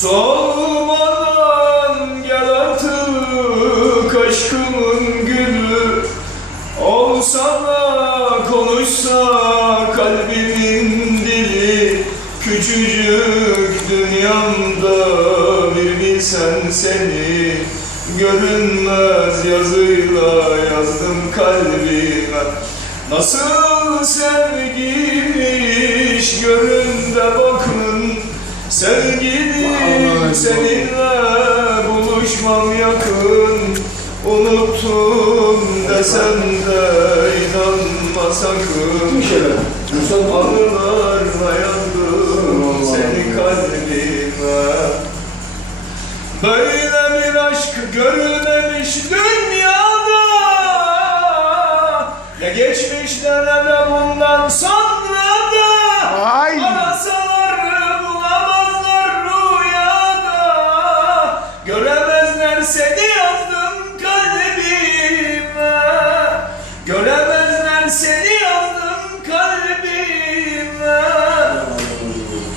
Solmadan gel artık aşkımın gülü. Olsana konuşsa kalbimin dili. Küçücük dünyamda bir bilsen seni. Görünmez yazıyla yazdım kalbime. Nasıl sevgiymiş görün de bakın Sevgilim seninle buluşmam yakın. Unuttum desem de inanma sakın. Anılarla yandım seni kalbime. Böyle bir aşk görülmemiş dünyada. Ne geçmişte ne de bundan sonra